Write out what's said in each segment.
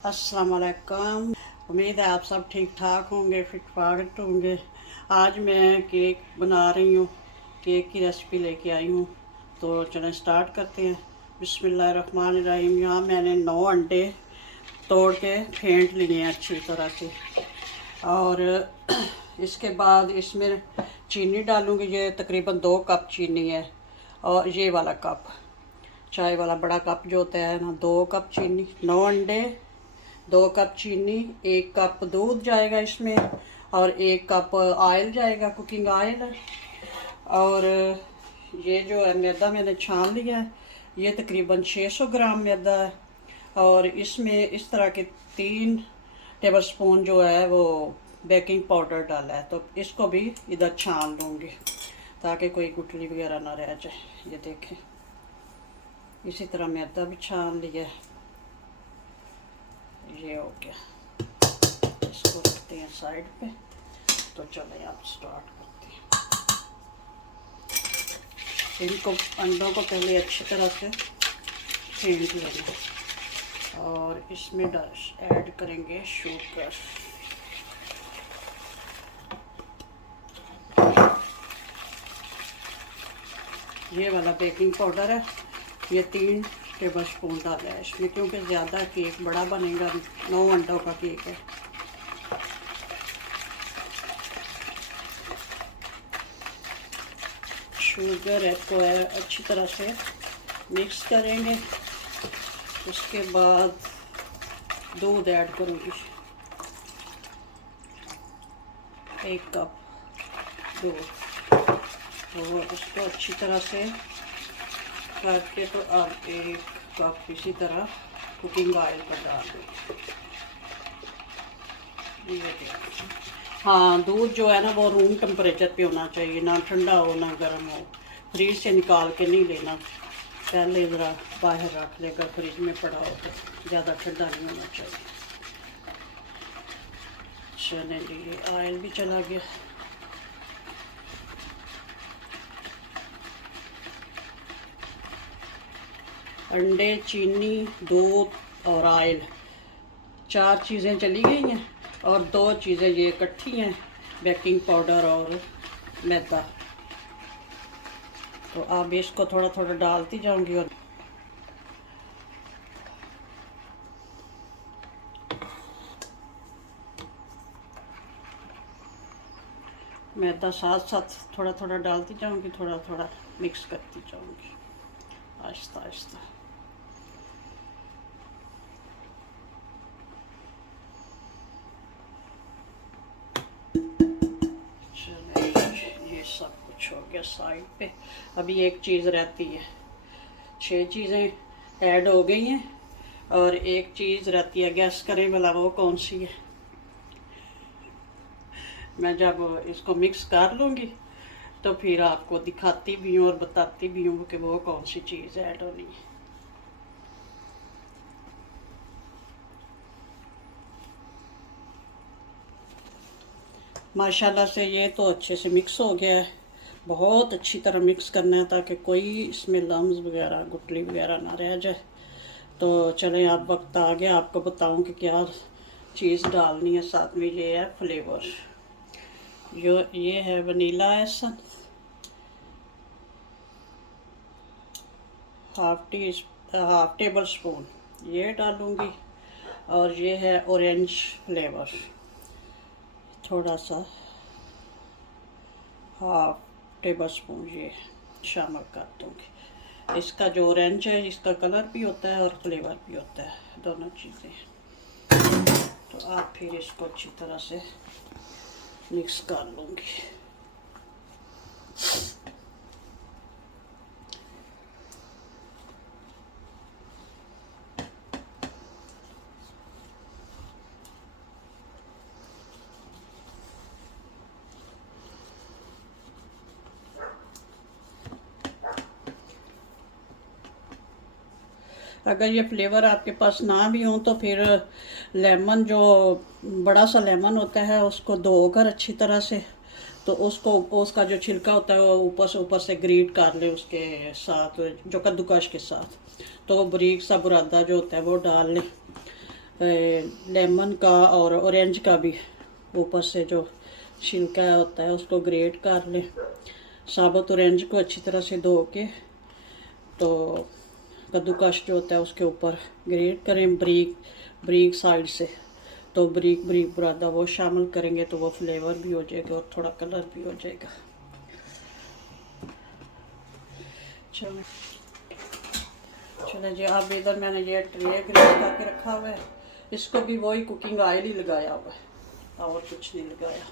अस्सलाम वालेकुम। उम्मीद है आप सब ठीक ठाक होंगे, फिट फाट होंगे। आज मैं केक बना रही हूँ, केक की रेसिपी लेके आई हूँ। तो चलें स्टार्ट करते हैं। बिस्मिल्लाहिर्रहमानिर्रहीम। यहाँ मैंने 9 अंडे तोड़ के फेंट लिए हैं अच्छी तरह से। और इसके बाद इसमें चीनी डालूँगी। ये तकरीबन 2 कप चीनी है। और ये वाला कप, चाय वाला बड़ा कप जो होता है ना, 2 कप चीनी, 9 अंडे, 2 कप चीनी, 1 कप दूध जाएगा इसमें, और 1 कप ऑयल जाएगा, कुकिंग ऑयल। और ये जो है मैदा मैंने छान लिया है, ये तकरीबन 600 ग्राम मैदा है। और इसमें इस तरह के 3 टेबलस्पून जो है वो बेकिंग पाउडर डाला है। तो इसको भी इधर छान लूँगी ताकि कोई गुठली वगैरह ना रह जाए। ये देखें, इसी तरह मैदा भी छान लिया है। ये हो गया, इसको रखते हैं साइड पे। तो चलें आप स्टार्ट करते हैं। इनको अंडों को पहले अच्छी तरह से फेंट लेना और इसमें ऐड करेंगे शुगर। ये वाला बेकिंग पाउडर है, ये 3 टेबलस्पून डाला है इसमें, क्योंकि ज़्यादा केक बड़ा बनेगा, 9 अंडों का केक है। शुगर है को अच्छी तरह से मिक्स करेंगे। उसके बाद दूध ऐड करूँगी, 1 कप दूध। और उसको अच्छी तरह से करके तो अब 1 कप इसी तरह कुकिंग ऑयल पर डाल दें। हाँ, दूध जो है ना वो रूम टेम्परेचर पे होना चाहिए, ना ठंडा हो ना गर्म हो। फ्रिज से निकाल के नहीं लेना, पहले ज़रा बाहर रख लेगा, फ्रिज में पड़ा हो तो ज़्यादा ठंडा नहीं होना चाहिए। चले जी, ऑयल भी चला गया। अंडे, चीनी, दूध और ऑयल, 4 चीज़ें चली गई हैं। और 2 चीज़ें ये इकट्ठी हैं, बेकिंग पाउडर और मैदा। तो अब इसको थोड़ा थोड़ा डालती जाऊंगी। और मैदा साथ साथ थोड़ा थोड़ा डालती जाऊंगी, थोड़ा थोड़ा मिक्स करती जाऊंगी आहिस्ता आहिस्ता। ये सब कुछ हो गया साइड पे। अभी एक चीज़ रहती है, 6 चीज़ें ऐड हो गई हैं और एक चीज़ रहती है। गैस करें भला वो कौन सी है। मैं जब इसको मिक्स कर लूँगी तो फिर आपको दिखाती भी हूँ और बताती भी हूँ कि वो कौन सी चीज़ ऐड होनी है। माशाल्लाह से ये तो अच्छे से मिक्स हो गया है। बहुत अच्छी तरह मिक्स करना है ताकि कोई इसमें लम्स वगैरह, गुठली वगैरह ना रह जाए। तो चलें, अब वक्त आ गया आपको बताऊं कि क्या चीज़ डालनी है साथ में। ये है फ्लेवर, ये है vanilla essence, half table spoon ये डालूँगी। और ये है ऑरेंज फ्लेवर, थोड़ा सा, हाफ टेबल स्पून ये शामिल कर दूँगी। इसका जो ऑरेंज है, इसका कलर भी होता है और फ्लेवर भी होता है, दोनों चीज़ें। तो आप फिर इसको अच्छी तरह से मिक्स कर लूँगी। अगर ये फ्लेवर आपके पास ना भी हो तो फिर लेमन, जो बड़ा सा लेमन होता है, उसको धोकर अच्छी तरह से, तो उसका जो छिलका होता है वो ऊपर से ग्रेट कर ले उसके साथ, जो कद्दूकश के साथ। तो वो बारीक सा बुरादा जो होता है वो डाल लें। लेमन का और ऑरेंज का भी ऊपर से जो छिलका होता है उसको ग्रेट कर लें। साबुत ऑरेंज को अच्छी तरह से धो के तो कद्दूकश जो होता है उसके ऊपर ग्रेट करें ब्रीक ब्रीक साइड से। तो ब्रीक ब्रीक बुरादा वो शामिल करेंगे तो वो फ्लेवर भी हो जाएगा और थोड़ा कलर भी हो जाएगा। चलो चलो जी, अब इधर मैंने ये ट्रे ग्रीस करके रखा हुआ है। इसको भी वही कुकिंग ऑयल ही लगाया हुआ है और कुछ नहीं लगाया।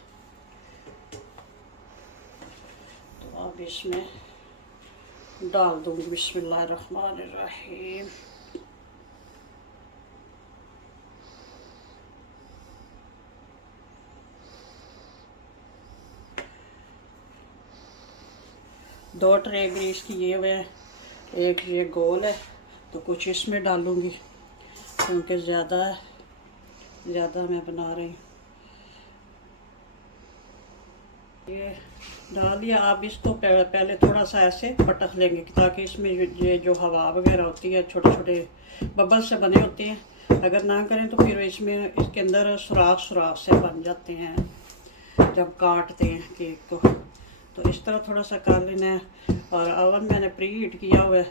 तो अब इसमें डाल दूँगी बिस्मिल्लाहिर्रहमानिर्रहीम। दो ट्रे ग्रीस किए हुए हैं, एक ये गोल है तो कुछ इसमें डालूँगी क्योंकि ज़्यादा मैं बना रही हूँ। ये डाल दिया। आप इसको पहले थोड़ा सा ऐसे पटक लेंगे ताकि इसमें ये जो हवा वगैरह होती है छोटे छोटे बबल से बने होते हैं, अगर ना करें तो फिर इसमें इसके अंदर सुराख से बन जाते हैं जब काटते हैं केक को। तो इस तरह थोड़ा सा कर लेना है। और ओवन मैंने प्री हीट किया हुआ है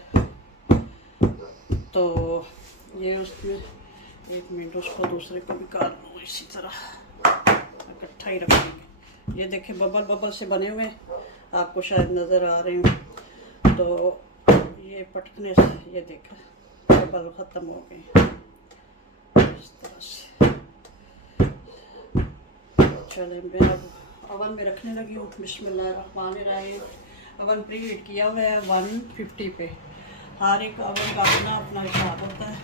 तो ये उसमें 1 मिनट उसको दूसरे को भी कर लूँ इसी तरह इकट्ठा ही रखेंगे। ये देखिए बबल से बने हुए आपको शायद नज़र आ रहे हैं। तो ये पटकने से ये देखा बबल ख़त्म हो गए इस तरह से। चले मैं अब ओवन में रखने लगी हूँ। बिस्मिल्लाहिर्रहमानिर्रहीम। ओवन प्री हीट किया हुआ है 150 पे। हर एक ओवन का अपना अपना हिसाब होता है।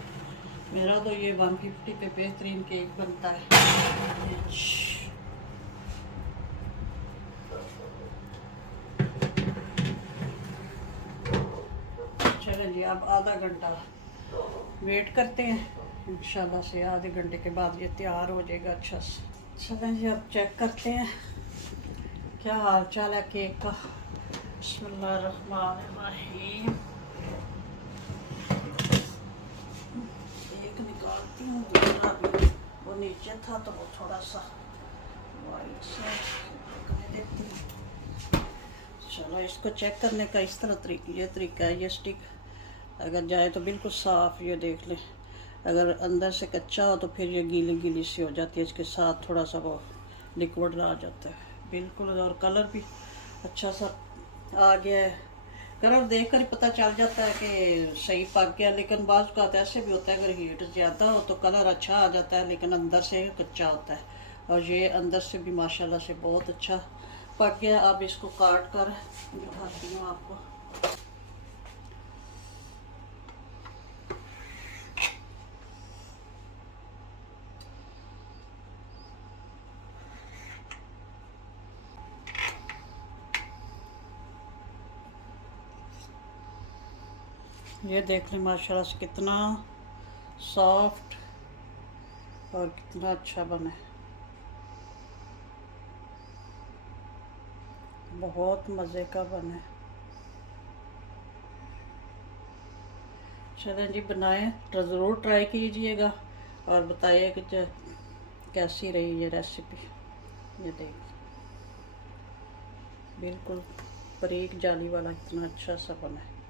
मेरा तो ये 150 पे बेहतरीन केक बनता है। चलें जी, अब आधा घंटा वेट करते हैं। इंशाल्लाह से आधे घंटे के बाद ये तैयार हो जाएगा अच्छा से। चलें जी, अब चेक करते हैं क्या हाल चाल है केक का। बिस्मिल्लाहिर्रहमानिर्रहीम। एक निकालती हूँ, दूसरा भी वो नीचे था तो वो थोड़ा सा वाइट से देखती हूँ। चलो इसको चेक करने का इस तरह ये तरीका है। ये स्टिक अगर जाए तो बिल्कुल साफ़ ये देख लें। अगर अंदर से कच्चा हो तो फिर ये गीली गीली सी हो जाती है। इसके साथ थोड़ा सा वो लिक्विड आ जाता है बिल्कुल। और कलर भी अच्छा सा आ गया है। कलर देख कर ही पता चल जाता है कि सही पक गया। लेकिन बाज़ का ऐसे भी होता है अगर हीट ज़्यादा हो तो कलर अच्छा आ जाता है लेकिन अंदर से कच्चा होता है। और ये अंदर से भी माशाल्लाह से बहुत अच्छा पक गया। अब इसको काट कर दिखाती हूँ आपको। ये देख लें माशाल्लाह से कितना सॉफ्ट और कितना अच्छा बना है। बहुत मज़े का बना है। चलें जी, बनाएं तो ज़रूर ट्राई कीजिएगा और बताइए कि कैसी रही ये रेसिपी। ये देख बिल्कुल बारीक जाली वाला कितना अच्छा सा बना है।